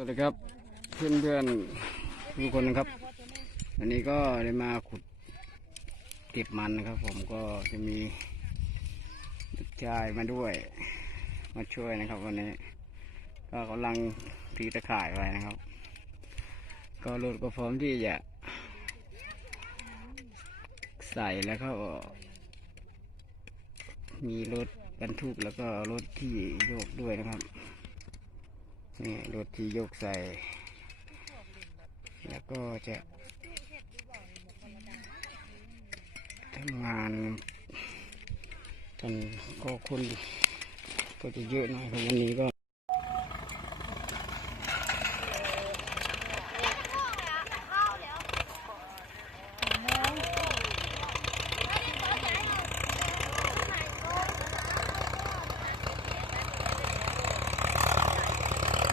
วัสดีครับเพื่อนเพื่อนๆทุกคนนะครับวันนี้ก็ได้มาขุดเก็บมันนะครับ ผมก็จะมีลูกชายมาด้วย มาช่วยนะครับ วันนี้ ก็กำลังตีตะข่ายไว้นะครับ ก็รถก็พร้อมที่จะใส่แล้วก็มีรถบรรทุกแล้วก็รถที่โยกด้วยนะครับ นี่รถที่ยกใส่ แล้วก็จะทำงานกันก็คนก็จะเยอะหน่อยครับวันนี้ก็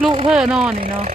ลูกเพื่อนอนนี่เนาะ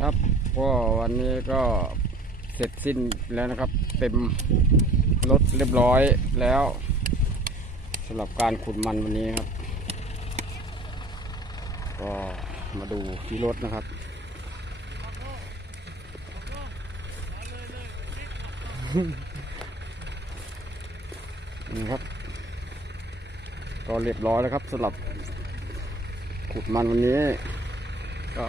ครับ ก็วันนี้ก็เสร็จสิ้นแล้วนะครับ เต็มรถเรียบร้อยแล้วสำหรับการขุดมันวันนี้ครับ ก็มาดูที่รถนะครับนี่ครับ ก็เรียบร้อยแล้วครับสำหรับขุดมันวันนี้ ก็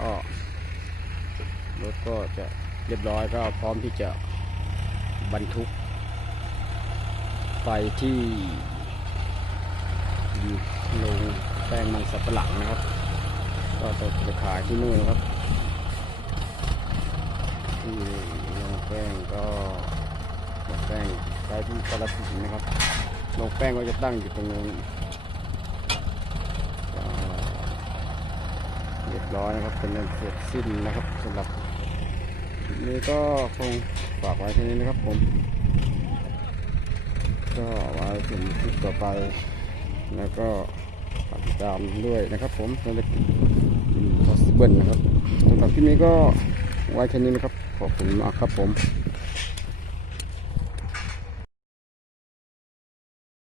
รถก็จะเรียบร้อยก็พร้อมที่จะบรรทุก ไปที่ลงแป้งมันสับปะหลังนะครับ ก็จะไปขายที่นู่นครับที่ลงแป้งก็ลงแป้งไปที่กระสินนะครับลงแป้งก็จะตั้งอยู่ตรงนู้นก็ เรียบร้อยนะครับเป็นอันเสร็จสิ้นนะครับสำหรับนี้ก็คงฝากไว้แค่นี้นะครับผม ก็ไว้ถึงคลิปต่อไป แล้วก็ฝากติดตามด้วยนะครับ ผมสำหรับพอสเบิลนะครับสำหรับคลิปนี้ก็ไว้แค่นี้นะครับขอบคุณมากครับผม